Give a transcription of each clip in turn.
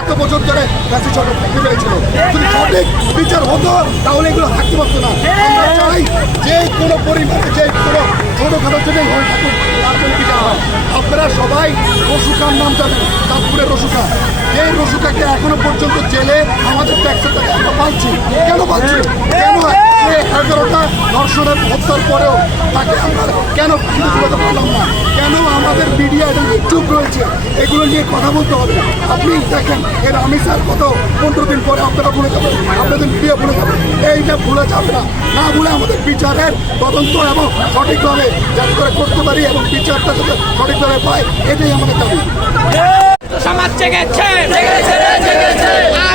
এত বছর ধরে রাজ্য সরকার থাকতে পেরেছিল, যদি সঠিক বিচার হতো তাহলে এগুলো থাকতে পারতো না। আমরা চাই যে কোনো পরিমাণে যে কোনো ছোটোখাটো জন্য হয়ে থাকুক তার জন্য বিচার হয়। আপনারা সবাই রসুকার নাম জানেন, চাঁদপুরের রসুকা। এই রসুকাকে এখনো পর্যন্ত জেলে আমাদের ট্যাক্সের টাকা আমরা পাচ্ছি। কেন পাচ্ছি? কেন 11টা ধর্ষণের হত্যার পরেও তাকে আমরা কেন তুলতে পারলাম না? কেন আমাদের মিডিয়া এবং ইউটিউব রয়েছে, এগুলো নিয়ে কথা বলতে হবে। আপনি দেখেন এর আমি স্যার কত 15 দিন পরে আপনারা ভুলে যাবেন, আপনাদের মিডিয়া ভুলে যাবেন। এইটা ভুলে যাবে না, না ভুলে আমাদের বিচারের তদন্ত এবং সঠিকভাবে যাতে করে করতে পারি এবং বিচারটা যাতে সঠিকভাবে পাই, এটাই আমাদের দাবি। সমাজ জেগেছে,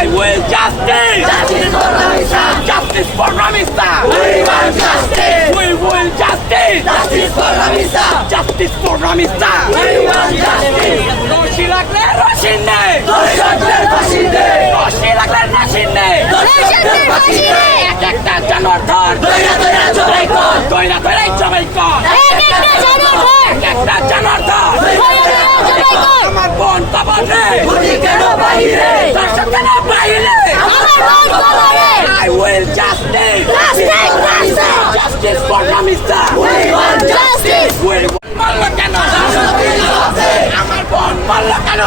I will justice, justice for Ramisa, we want justice, we will justice, justice for Ramisa, justice for Ramisa, we want justice. দোষী লাগলে রশি নে, দোষীদের ফাঁসি দে, দোষী লাগলে রশি নে, দোষীদের ফাঁসি দে। এক একটা জানোয়ার ধর, দইরা দইরা জবাই কর, দইরা দইরা জবাই কর, এক একটা জানোয়ার ধর, এক একটা জানোয়ার ধর, দইরা দইরা জবাই কর। আমার বোন বাবার রে, গুলি কেন বাইরে, দর্শক কেন বাইরে, আমার বোন বাবার রে। I will justice, justice for Ramisa, we want justice, we want মারলো কেন, আমার বোন মারলো কেন।